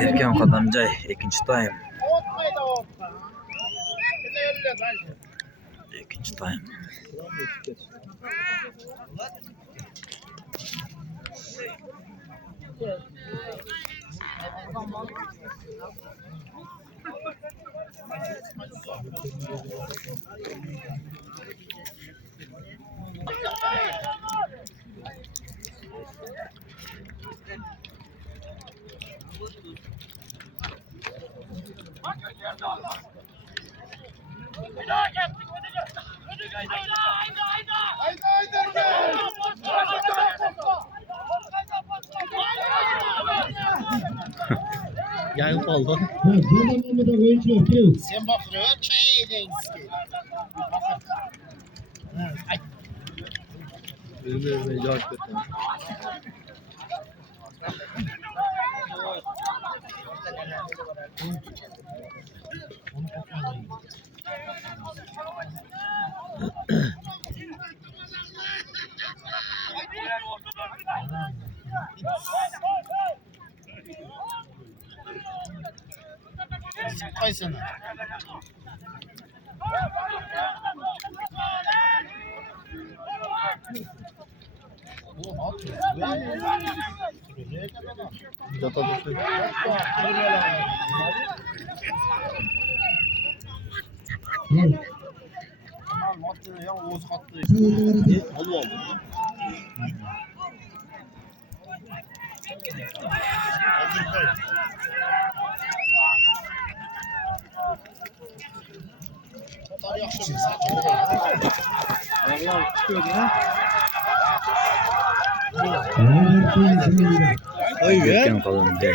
Erken Qadamjoy ikinci time. İkinci time. Yayın oldu. Sen bakıyorsun çay eğlensin. Benim cevap verdim. Kaysana. Erken Qadamjoy.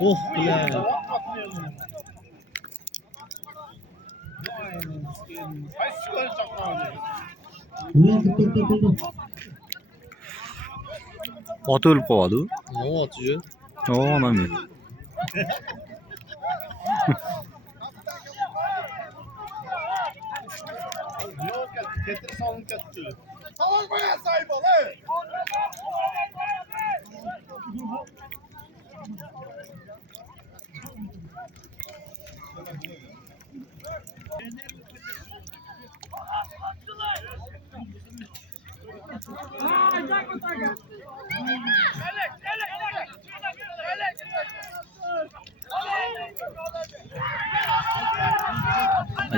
Oh bile. Ot o'lib qoladi. Ne atıcı? Onam yo'q. Getir salın getir. Salon bayağı sahip ol.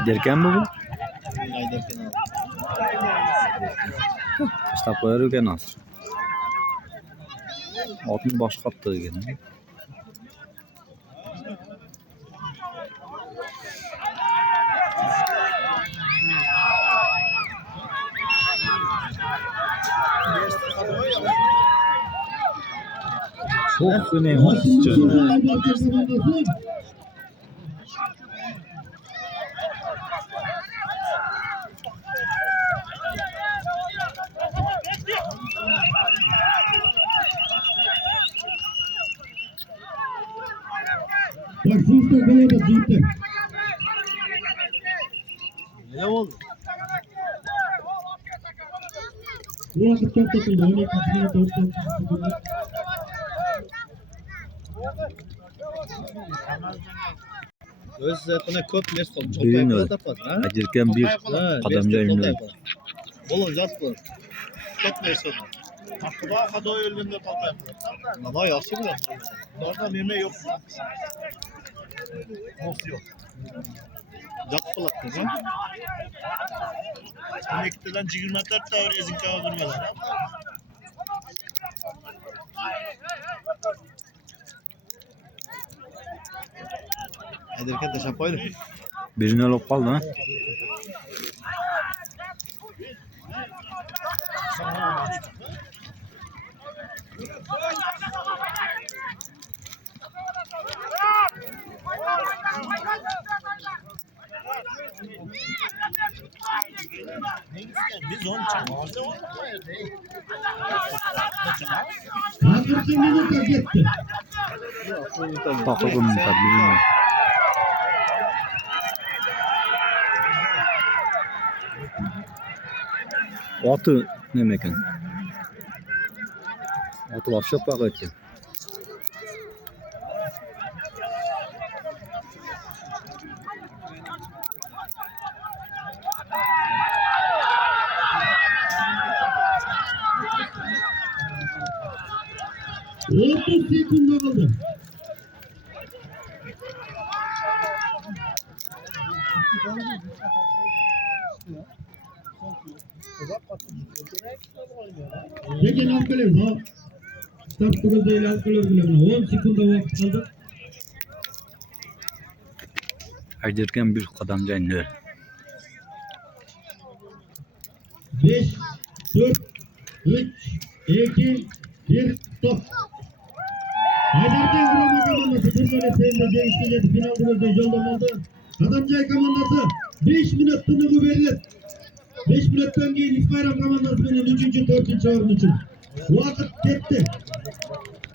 Erken mi bu? Ayderken aldı. Tashlab qo'yar ekan hozir. Otni boshqa qopdi ekan. Oh, ne olmuş? Ne oldu? Öz zaten köp mes olmuş. Çok Bilmiyorum. yapıyor da falan. Erken bir Qadamjoy mi? Oğlum yat bu. Çok neyse. Aklıma kadar ölümde kalkayım. Ama yaxşı mı? Orada meme yok. Nasıl yok? Yat kulak kızım. Emekli'den 24 tane rezin kaldırmıyorlar. Ayderken de şapaydı. Birini olib qoldi, ha? Biz onu çağırdı. Takıldım tabii bilmiyorum. Atı ne mekan? Atı başlap bak etken. Otuz sekunda kaldı. Peki Alkalev ha. Start kurulda ile Alkalev bilemine 10 sekunda vakit kaldı. Erdirken bir kadamca indi. 5, 4, 3, 2, 1, stop. Aydarken Kurama komandası Türkmenistan'da değiştirildi. Final grupta yolda aldı. Adamcay komandası 5 minut tınımı verildi. 5 minuttan keyin İsmayram komandasının 3. 4. oyunu için. Vakit gitti.